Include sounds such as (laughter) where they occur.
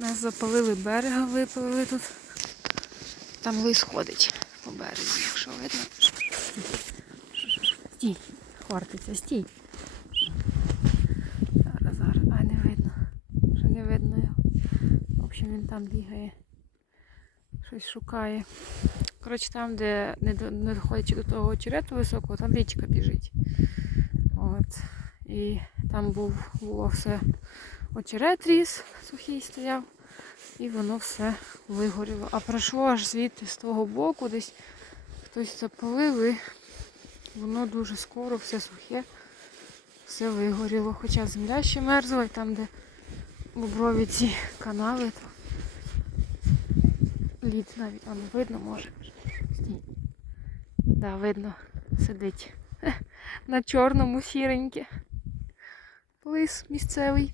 Нас запалили берега, випалили тут. Там лис ходить по березі, якщо видно. Стій, хвартиться, стій. Зараз, зараз, а не видно. Вже не видно його. В общем, він там бігає. Щось шукає. Коротше, там, де не, до- не доходячи до того очерету високого, там річка біжить. От. І там був, було все очерет ріс, сухий стояв, і воно все вигоріло. А пройшло аж звідти з того боку, десь хтось запалив, і воно дуже скоро, все сухе, все вигоріло. Хоча земля ще мерзла, і там, де боброві ці канали, то лід навіть воно видно може. Да, видно, сидить (laughs) на чорному сіреньке. Лис місцевий.